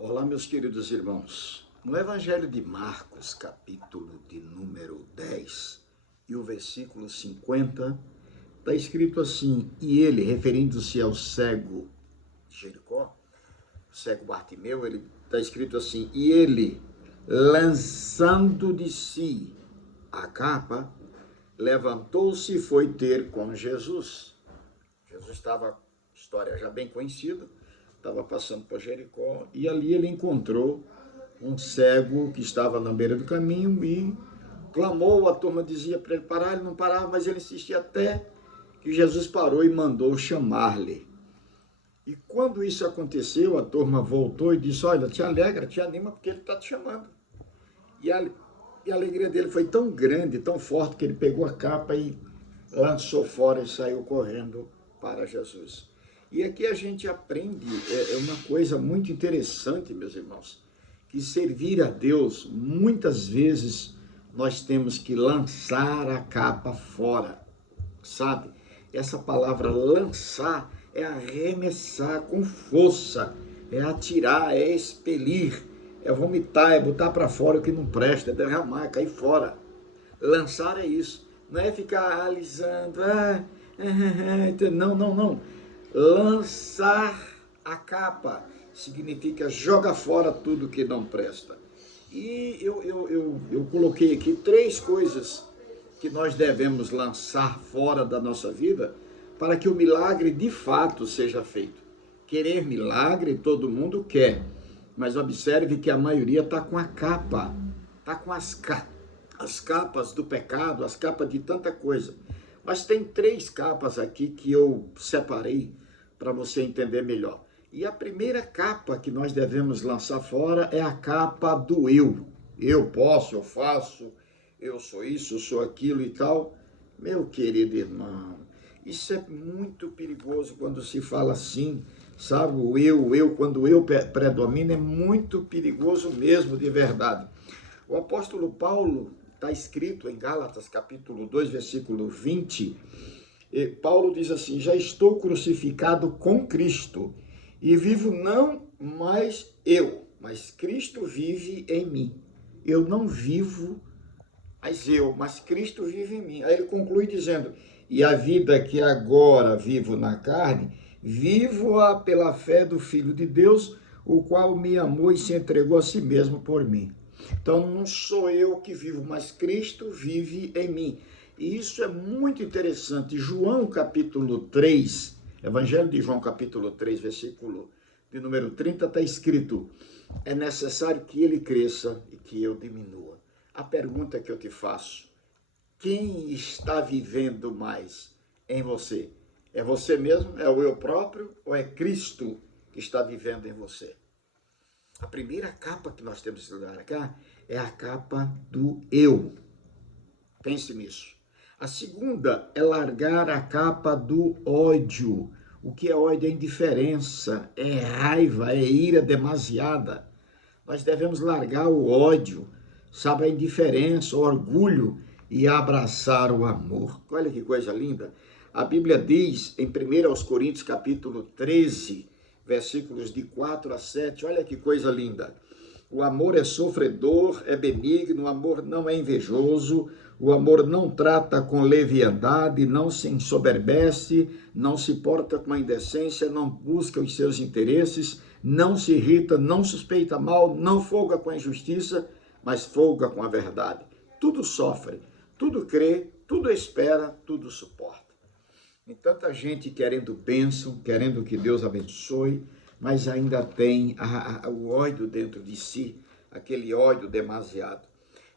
Olá, meus queridos irmãos. No Evangelho de Marcos, capítulo de número 10 e o versículo 50, está escrito assim: E ele, referindo-se ao cego de Jericó, o cego Bartimeu, ele está escrito assim: E ele, lançando de si a capa, levantou-se e foi ter com Jesus. Jesus estava, história já bem conhecida, estava passando por Jericó e ali ele encontrou um cego que estava na beira do caminho e clamou, a turma dizia para ele parar, ele não parava, mas ele insistia até que Jesus parou e mandou chamar-lhe. E quando isso aconteceu, a turma voltou e disse: Olha, te alegra, te anima, porque ele está te chamando. E a alegria dele foi tão grande, tão forte, que ele pegou a capa e lançou fora e saiu correndo para Jesus. E aqui a gente aprende uma coisa muito interessante, meus irmãos, que servir a Deus, muitas vezes nós temos que lançar a capa fora, sabe? Essa palavra lançar é arremessar com força, é atirar, é expelir, é vomitar, é botar para fora o que não presta, é derramar, é cair fora. Lançar é isso, não é ficar alisando, não, não, não. Lançar a capa significa jogar fora tudo que não presta. E eu coloquei aqui três coisas que nós devemos lançar fora da nossa vida para que o milagre de fato seja feito. Querer milagre todo mundo quer, mas observe que a maioria está com a capa, está com as capas do pecado, as capas de tanta coisa. Mas tem três capas aqui que eu separei para você entender melhor. E a primeira capa que nós devemos lançar fora é a capa do eu. Eu posso, eu faço, eu sou isso, eu sou aquilo e tal. Meu querido irmão, isso é muito perigoso quando se fala assim, sabe? Quando o eu predomina, é muito perigoso mesmo, de verdade. O apóstolo Paulo, está escrito em Gálatas capítulo 2, versículo 20, Paulo diz assim: já estou crucificado com Cristo, e vivo não mais eu, mas Cristo vive em mim. Eu não vivo mas Cristo vive em mim. Aí ele conclui dizendo: e a vida que agora vivo na carne, vivo-a pela fé do Filho de Deus, o qual me amou e se entregou a si mesmo por mim. Então não sou eu que vivo, mas Cristo vive em mim. E isso é muito interessante. João capítulo 3, Evangelho de João capítulo 3, versículo de número 30, está escrito: é necessário que ele cresça e que eu diminua. A pergunta que eu te faço: quem está vivendo mais em você? É você mesmo? É o eu próprio? Ou é Cristo que está vivendo em você? A primeira capa que nós temos que largar é a capa do eu. Pense nisso. A segunda é largar a capa do ódio. O que é ódio? É indiferença, é raiva, é ira demasiada. Nós devemos largar o ódio, sabe, a indiferença, o orgulho e abraçar o amor. Olha que coisa linda. A Bíblia diz em 1 Coríntios capítulo 13, versículos de 4 a 7, olha que coisa linda. O amor é sofredor, é benigno, o amor não é invejoso, o amor não trata com leviandade, não se ensoberbece, não se porta com a indecência, não busca os seus interesses, não se irrita, não suspeita mal, não folga com a injustiça, mas folga com a verdade. Tudo sofre, tudo crê, tudo espera, tudo suporta. Tem tanta gente querendo bênção, querendo que Deus abençoe, mas ainda tem o ódio dentro de si, aquele ódio demasiado.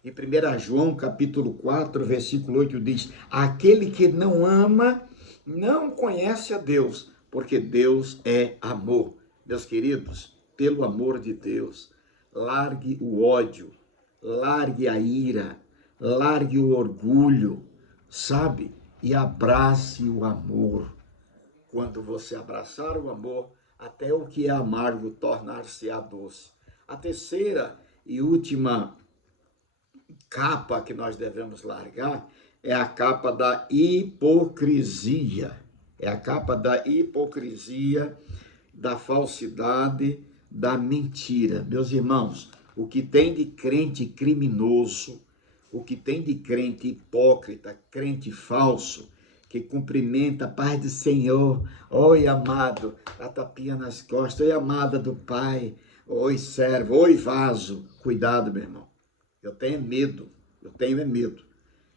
E 1 João capítulo 4, versículo 8 diz: aquele que não ama não conhece a Deus, porque Deus é amor. Meus queridos, pelo amor de Deus, largue o ódio, largue a ira, largue o orgulho, sabe? E abrace o amor. Quando você abraçar o amor, até o que é amargo tornar-se-á doce. A terceira e última capa que nós devemos largar é a capa da hipocrisia. É a capa da hipocrisia, da falsidade, da mentira. Meus irmãos, o que tem de crente criminoso, o que tem de crente hipócrita, crente falso, que cumprimenta a paz do Senhor, oi amado, a tapinha nas costas, oi amada do Pai, oi servo, oi vaso. Cuidado, meu irmão. Eu tenho medo, medo.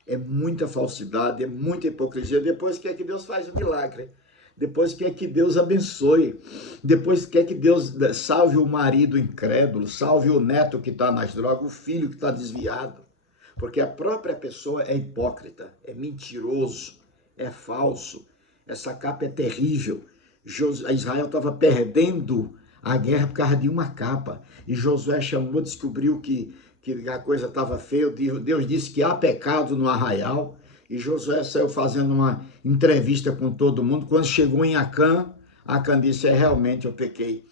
É muita falsidade, é muita hipocrisia. Depois quer que Deus faz um milagre. Depois quer que Deus abençoe. Depois quer que Deus salve o marido incrédulo, salve o neto que está nas drogas, o filho que está desviado. Porque a própria pessoa é hipócrita, é mentiroso, é falso. Essa capa é terrível. Israel estava perdendo a guerra por causa de uma capa. E Josué chamou, descobriu que a coisa estava feia. Deus disse que há pecado no arraial. E Josué saiu fazendo uma entrevista com todo mundo. Quando chegou em Acã disse, realmente eu pequei.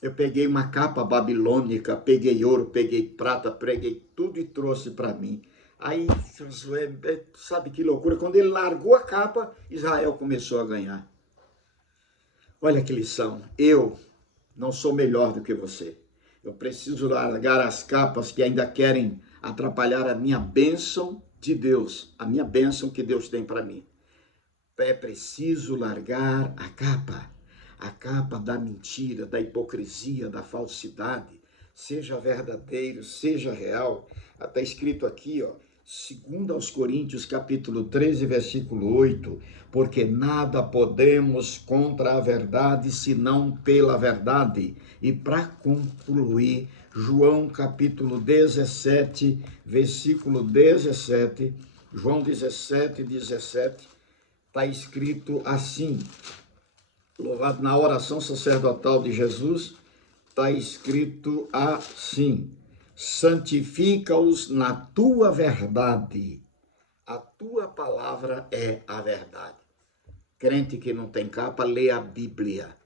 Eu peguei uma capa babilônica, peguei ouro, peguei prata, peguei tudo e trouxe para mim. Aí Josué, sabe que loucura, quando ele largou a capa, Israel começou a ganhar. Olha que lição, eu não sou melhor do que você. Eu preciso largar as capas que ainda querem atrapalhar a minha bênção de Deus, a minha bênção que Deus tem para mim. É preciso largar a capa da mentira, da hipocrisia, da falsidade, seja verdadeiro, seja real. Está escrito aqui, ó, 2 Coríntios, capítulo 13, versículo 8, porque nada podemos contra a verdade, senão pela verdade. E para concluir, João, capítulo 17, versículo 17, João 17, 17, está escrito assim, louvado na oração sacerdotal de Jesus, está escrito assim, santifica-os na tua verdade, a tua palavra é a verdade. Crente que não tem capa, lê a Bíblia.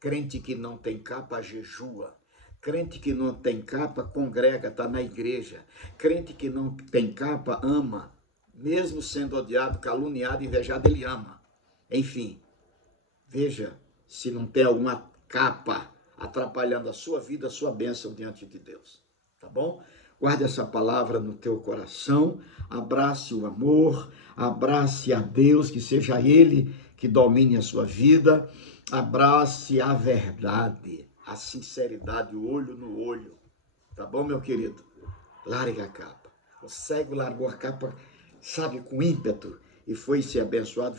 Crente que não tem capa, jejua. Crente que não tem capa, congrega, está na igreja. Crente que não tem capa, ama. Mesmo sendo odiado, caluniado, invejado, ele ama. Enfim, veja se não tem alguma capa atrapalhando a sua vida, a sua bênção diante de Deus. Tá bom? Guarde essa palavra no teu coração, abrace o amor, abrace a Deus, que seja Ele que domine a sua vida, abrace a verdade, a sinceridade, o olho no olho. Tá bom, meu querido? Larga a capa. O cego largou a capa, sabe, com ímpeto, e foi ser abençoado,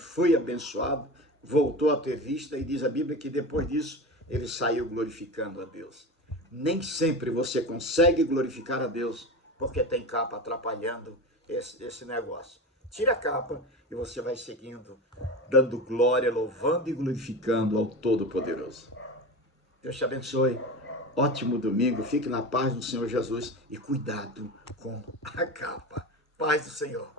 voltou a ter vista, e diz a Bíblia que depois disso ele saiu glorificando a Deus. Nem sempre você consegue glorificar a Deus porque tem capa atrapalhando esse negócio. Tira a capa e você vai seguindo, dando glória, louvando e glorificando ao Todo-Poderoso. Deus te abençoe. Ótimo domingo. Fique na paz do Senhor Jesus e cuidado com a capa. Paz do Senhor.